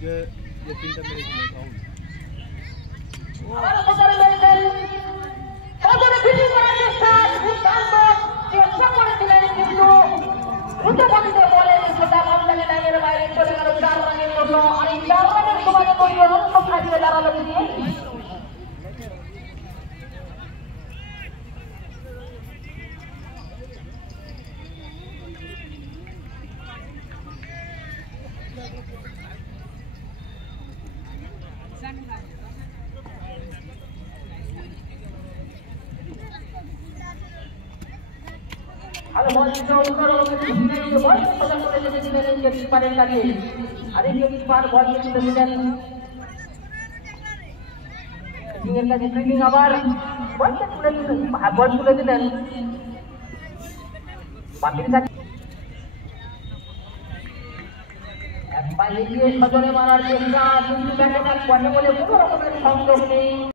যে তিনটা মেরেছিল রাহুল সজনে মারার চেষ্টা কিন্তু ব্যাটে বলে কোনো রকমের সংযোগ নেই।